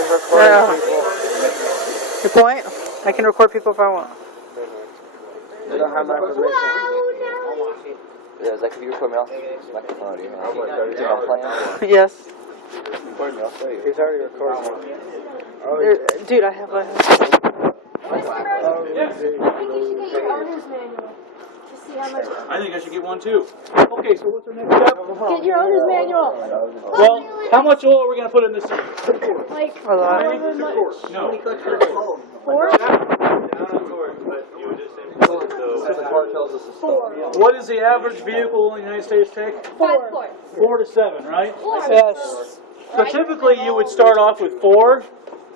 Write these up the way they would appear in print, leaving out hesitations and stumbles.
just recording people. Your point? I can record people if I want. They don't have my permission. Yeah, Zach, if you record me, I'll microphone audio. You think I'm playing? Yes. Record me, I'll show you. He's already recording. Dude, I have a... I think I should get one too. Okay, so what's our next step? Get your owner's manual. Well, how much oil are we going to put in this thing? Like, A lot. No. 4? What does the average vehicle in the United States take? 4. 4 to 7, right? Yes. So typically you would start off with 4,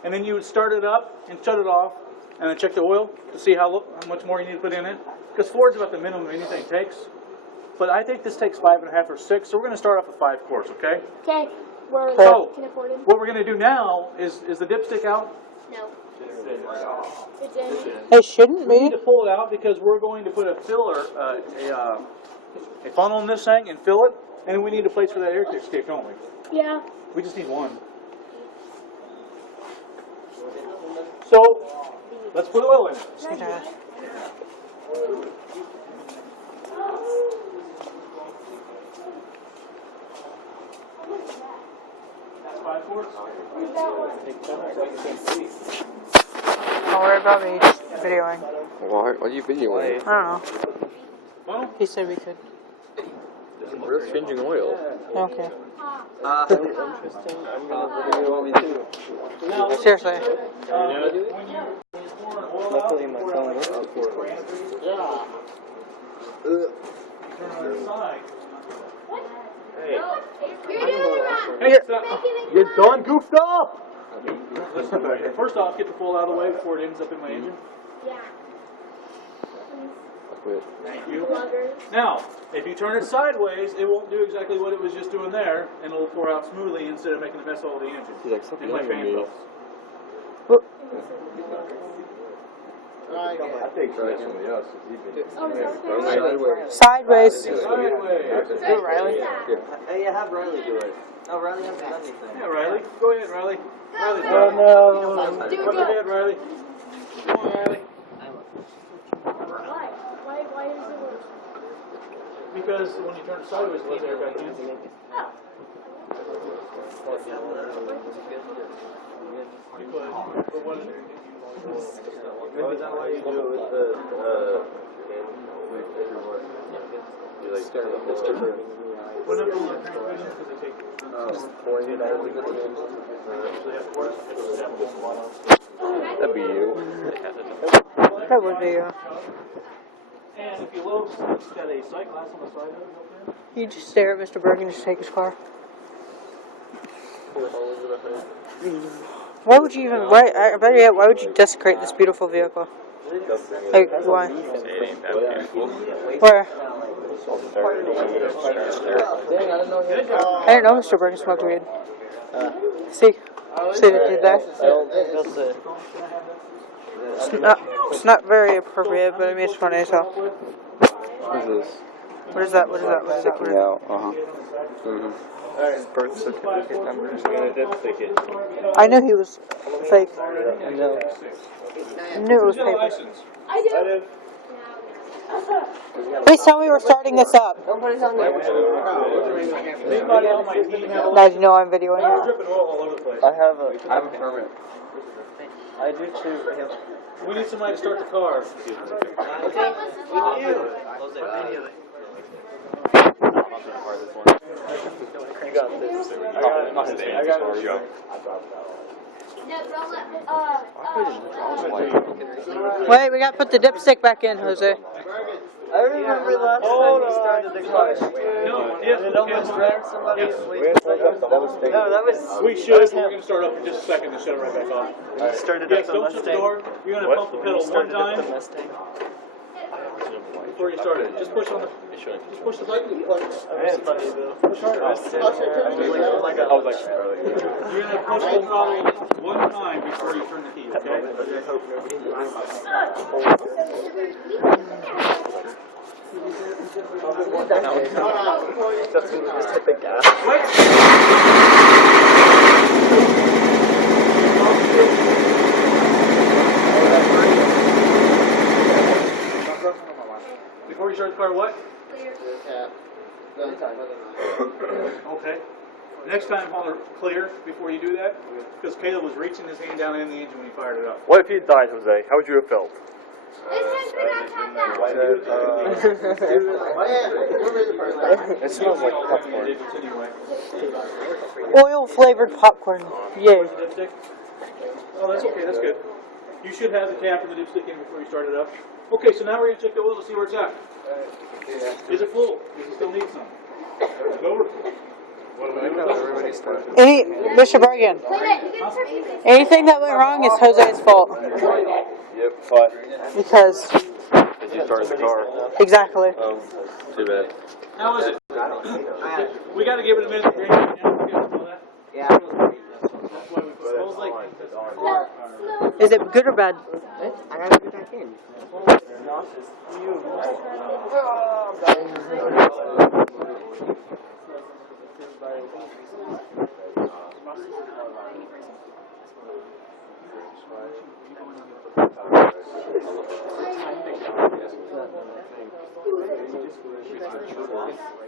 and then you would start it up and shut it off, and then check the oil to see how much more you need to put in it. Because 4 is about the minimum anything takes. But I think this takes 5.5 or 6, so we're going to start off with 5 quarts, okay? Okay. So, Can afford it? what we're going to do now is the dipstick out? No. It's in. It shouldn't We need be. to pull it out because we're going to put a filler, a funnel in this thing and fill it, and we need a place for that air to escape, don't we? Yeah. We just need one. So, let's put oil in it. That's 5 quarts. Don't worry about me, just videoing. Why are you videoing? I don't know. Well, He said we could. We're changing oil. Okay. Interesting. I'm going to video me too. Seriously. when you pour an oil out, Luckily my phone works. turn on the side. Hey, stop. You're done goofed up! Listen, first off, get the fuel out of the way before it ends up in my engine. Yeah. Thank you. Now, if you turn it sideways, it won't do exactly what it was just doing there, and it'll pour out smoothly instead of making a mess all over the engine. He's like, stop And my yelling at fan me. belts. I think try somebody else. Sideways. Sideways. Do it, Riley. Hey, have Riley do it. No, Riley hasn't done anything. Yeah, Riley. Go ahead, Riley. Riley, Oh no. Do Go it. ahead, Riley. Come on, Riley. Why is it worse? Because when you turn it sideways, it lets air back in. You could, but what is it? Maybe is that why you do it with the you like start the whole We're not going on transmission because they take $40 to get the engine. That'd be you. That would be you. And if you look, it's got a sight glass on the side of it. You just stare at Mr. Bergen to take his car. Why would you even? Why would you desecrate this beautiful vehicle? Like, why? Where? I didn't know Mr. Bergen smoked weed. See what you did there? I don't think that's it. It's not very appropriate, but I mean it's funny. So, What is this? what is that? What is that? What is that? Sticking out. Birth certificate number. I knew he was fake. I know. I knew it was paper. I do. Please tell me we're starting this up. Nobody's on there. Anybody on my team have Now you know I'm videoing you. dripping oil all over the place? I have a permit. I do too. We need somebody to start the car. You got this. I got it. Wait, we got to put the dipstick back in, Jose. I remember last time we started the car. No, yes, It almost ran somebody. Yes. No, that was. We should. We're going to start up in just a second and shut it right back off. You started Yes, up the don't shut the Mustang. door. You're going to pump the pedal one Started up time the Mustang. before you start it. Just push on the. Just push the button. That was funny though. Push harder. I was sitting there. I was like, oh my god. You're going to push the throttle one time before you turn the key. Okay. I hope nobody That's when you just hit the gas. car what? Yeah. Okay. Next time, hold it clear before you do that, because Caleb was reaching his hand down in the engine when he fired it up. What if you died, Jose? How would you have felt? It smells like popcorn. Oil flavored popcorn. Yay. Dipstick? Oh, that's okay, that's good. You should have the cap and the dipstick in before you start it up. Okay, so now we're going to check the oil to see where it's at. Is it full? Does it still need some? Is it overfull? Mr. Bergen, anything that went wrong is Jose's fault. Yep. Why? Because, Because you started the car. exactly. Too bad. How is it? We got to give it a minute to drink it now. You guys know that? Yeah. That's why we put smells like Is it good or bad? I gotta get back in.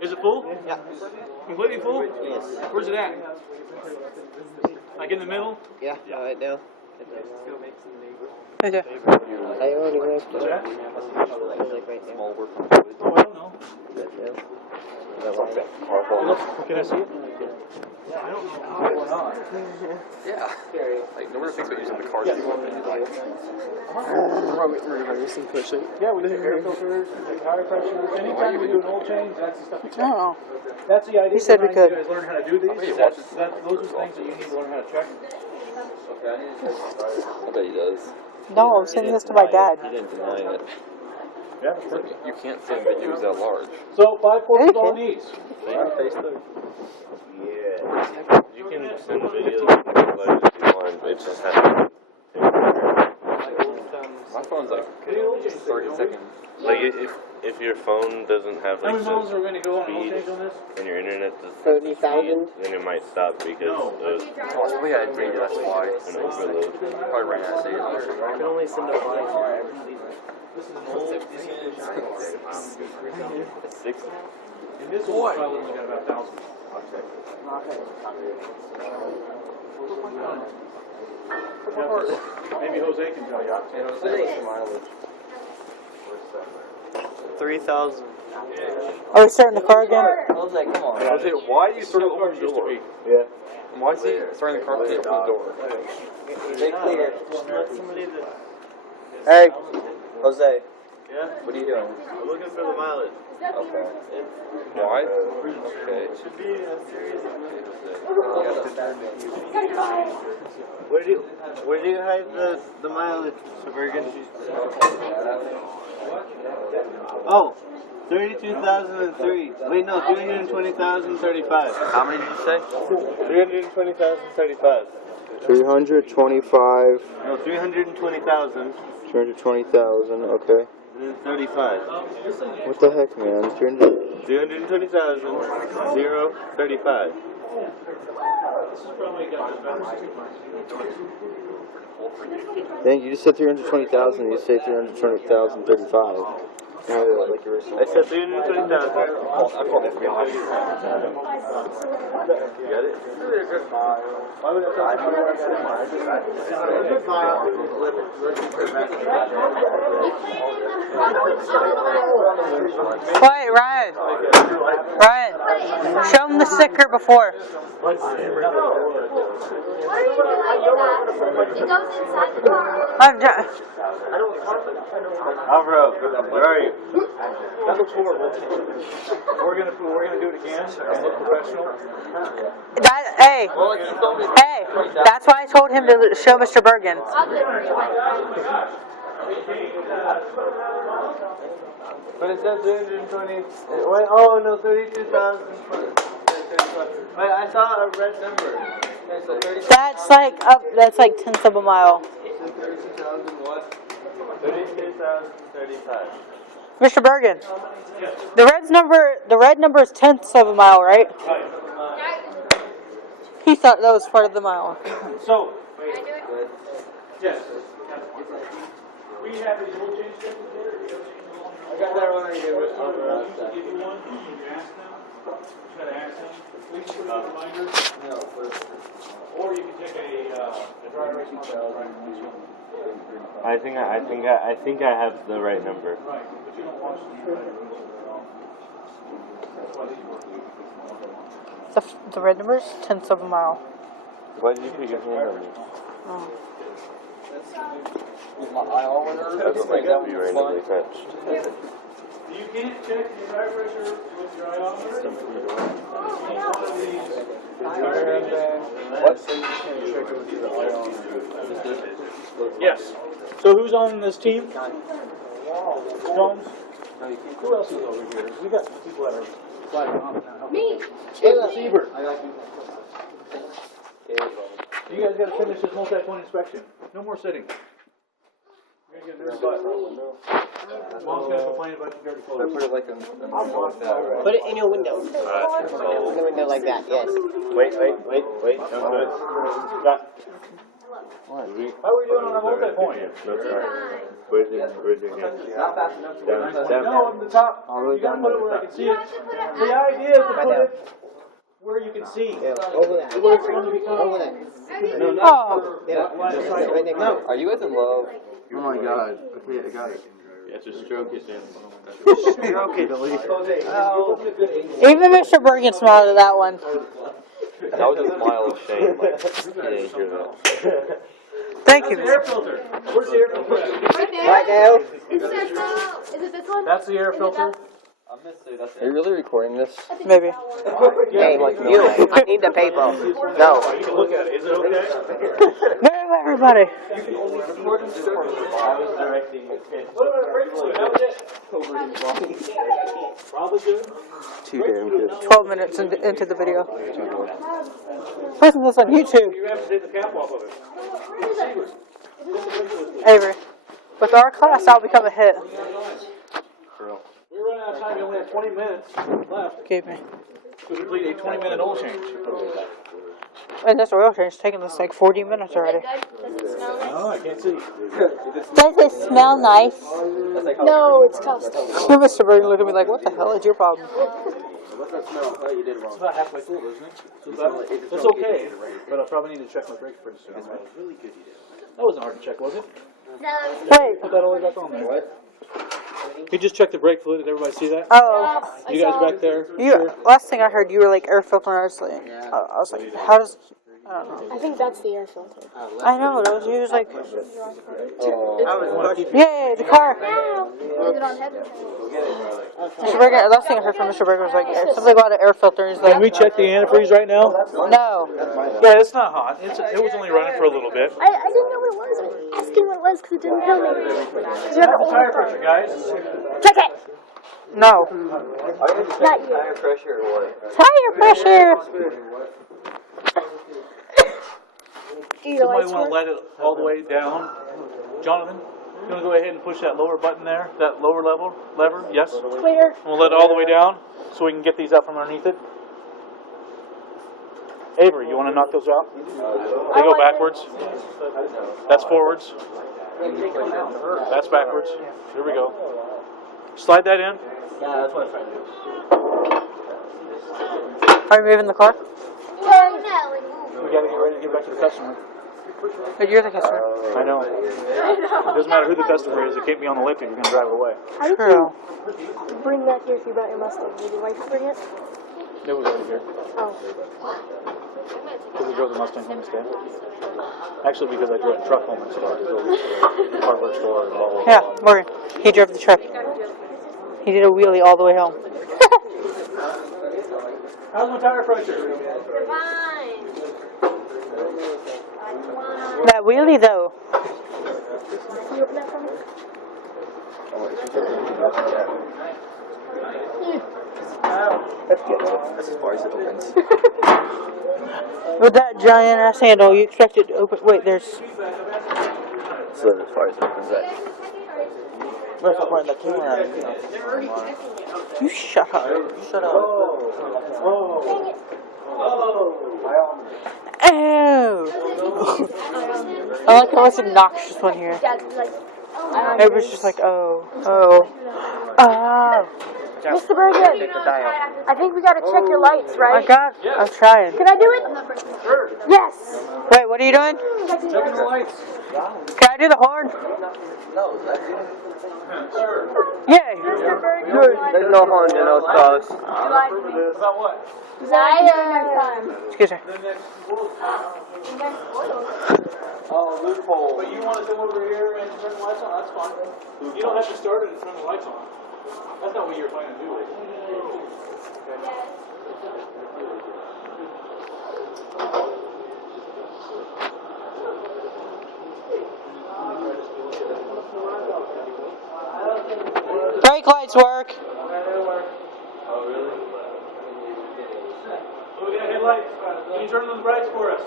Is it full? Yeah. Completely full? Yes. Where's it at? Like in the middle? Yeah, right now. Okay. I already went to What's that? like right now. Oh, I don't know. Can I see it? I don't know what's going on. Yeah. Like, nobody thinks about using the car seat. Yeah, we do air filters, tire pressures. Anytime we do an oil change, that's the stuff we check. Oh. That's the idea. He said we behind could. You guys learn how to do these. Those are the things that you need to learn how to check. I bet he does. No, I'm sending this to my dad. He didn't deny it. Yeah, that's perfect. You can't send videos that large. So 5 quarters all these. You can send videos if you want. It just has to. My phone's like 30 seconds. Like if your phone doesn't have How like many miles are the we going to go on oil speed change on this? and your internet does 30,000. then it might stop because of Oh, we had radio, that's why. an overload. Probably ran out of data. I can only send a file for Six. And this one's probably only got about 1,000. Maybe Jose can tell you. 3,000. Are we starting the car again? I was like, come on. I was like, why do you sort of How open cars the used to door? be. Yeah. Why is he starting the car to open the door? They clear. Let somebody Hey. Jose. Yeah? What are you doing? I'm looking for the mileage. Okay. Why? Okay. Should be a series of Where do you hide the mileage, Mr. Bergen? Oh, 32,003. Wait, no, 320,035. How many did you say? 320,035. 325, No, 320,000 320,000, okay. and then 35. What the heck, man? 320,000, 035. Dang, you just said 320,000, you say 320,035. Like you were saying. I said 320,000. I called FBI. You got it? Why would I tell somebody where I got it? Wait, Ryan. Ryan, show him the sticker before. What are you doing like that? It goes inside the car. Alvaro, where are you? That looks horrible. We're gonna do it again and look professional. Hey, that's why I told him to show Mr. Bergen. But it said 320. Wait, oh no, 32,000. Wait, I saw a red number. That's like tenths of a mile. 32,000 what? 32,035. Mr. Bergen, the red number is tenths of a mile, right? He thought that was part of the mile. So, yes. We have these oil change stickers there. got that one right here. Give you one, you can ask them. You gotta ask them. Please put it in the binder. Or you can take a dry erase marker. I think I have the right number. Right, but you don't watch the That's why these work. The red number's 10ths of a mile. Why did you put your hand on me? Oh. That's what you randomly touched. You can't check your tire pressure with your iometer. One of these. Yes. So who's on this team? Jones? Who else is over here? We got some people that are sliding on now. Me. Cutlass Siebert. You guys gotta finish this multi-point inspection. No more sitting. You're gonna get nervous. Mom's gonna complain about you dirty clothes. Put it like like that, right? Put it in your window. In the window like that, yes. Wait. Don't do it. Got. How are we doing on our multi-point? Where's your hand? Down. No, on the top. You gotta put it where I can see it. The idea is to put it where you can see. Over that. Where it's going to become. Over that. Oh. Yeah. Right next to it. Are you guys in love? Oh my god. Okay, I got it. Yeah, just stroke it in. Okay, delete. Even Mr. Bergen smiled at that one. That was a smile of shame. Like, you didn't hear that. Thank you, That's the air Mr. filter. Where's the air filter? Right there. Right now. It says no. Is it this one? That's the air filter. Are you really recording this? Maybe. Hey, you, I need the paper. No. You can look at it. Is it okay? No, everybody. I was directing. What about a brake fluid? How was it? Probably good. Too damn good. 12 minutes into the video. Posting this on YouTube. You have to take the cap off of it. Avery. With our class, that'll become a hit. We're running out of time. We only have 20 minutes left Gave me. to complete a 20-minute oil change. And this oil change is taking us like 40 minutes already. Does it smell nice? Oh, I can't see. Does it smell nice? No, it's custom. Mr. Bergen looked at me like, what the hell is your problem? What's that smell? Oh, you did It's about halfway full, isn't it? So that's okay, but I probably need to check my brakes pretty soon. Right? really good you did. That wasn't hard to check, was it? No. Wait. Put that all the way back on there. What? You just checked the brake fluid. Did everybody see that? Oh. You guys back there? You, last thing I heard, you were like air filtering. I was like, how does... I don't know. I think that's the air filter. I know, that was, he was like... Yeah, the car. Is it on heavy? Mr. Bergen, last thing I heard from Mr. Bergen was like, something about an air filter. He's like, Can we check the antifreeze right now? no. Yeah, it's not hot. It was only running for a little bit. I didn't know what it was. I was asking what it was because it didn't tell me. You have That's the tire pressure, guys. Check it. No. Not you. Tire pressure or what? Tire pressure. Do your Somebody lights want to work? let it all the way down? Jonathan, you want to go ahead and push that lower button there, that lower lever? Yes? Where? We'll let it all the way down so we can get these out from underneath it. Avery, you want to knock those out? They go backwards. That's forwards. That's backwards. Here we go. Slide that in. Yeah, that's what I'm trying to do. Are you moving the car? We got to get ready to get back to the customer. But you're the customer. I know. It doesn't matter who the customer is. It can't be on the lip if you're going to drive it away. How did True. you bring that here if you brought your Mustang? Did your wife bring it? It was already here. Oh. Because we drove the Mustang home instead. Actually, because I drove the truck home instead. I drove it to the hardware store and blah, blah, blah. Yeah, Morgan. He drove the truck. He did a wheelie all the way home. How's my tire pressure? Fine. That wheelie, though. Can you open that for me? That's good. That's as far as it opens. With that giant ass handle, you expect it to open. Wait, there's. So as far as it opens, that. Where's the point that camera at? You shut up. Shut up. Oh! I like how it's obnoxious one here. Dad's like, oh, It was just like, oh. Mr. Bergen, I think we gotta check your lights, right? I'm trying. Can I do it? Yes. Wait, what are you doing? Checking the lights. Can I do the horn? Yay. There's no horn to no cross. About what? Excuse me. Oh, loophole. But you want to come over here and turn the lights on? That's fine. You don't have to start it and turn the lights on. That's not what you're planning to do. Brake lights work. Oh, really? Oh, we got headlights. Can you turn on the brights for us?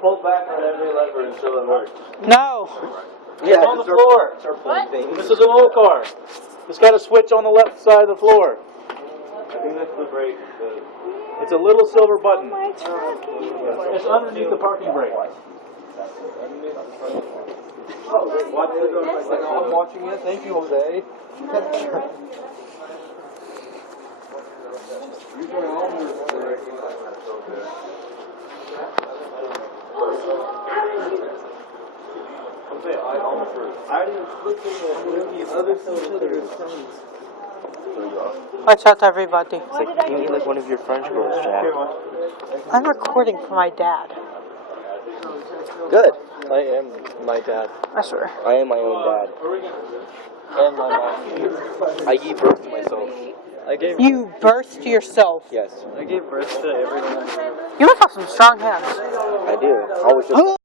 Pull back on every lever until it works. No. Yeah, on the floor. What? This is an old car. It's got a switch on the left side of the floor. I think that's the brake. It's a little silver button. It's underneath the parking brake. Watch it. I'm watching it. Thank you, Jose. Watch out, everybody. It's like you need like one of your French girls, Jack. I'm recording for my dad. Good. I am my dad. I swear. I am my own dad. And my mom. I gave birth to myself. You birthed yourself. Yes. I gave birth to everyone. You must have some strong hands. I do. I was just.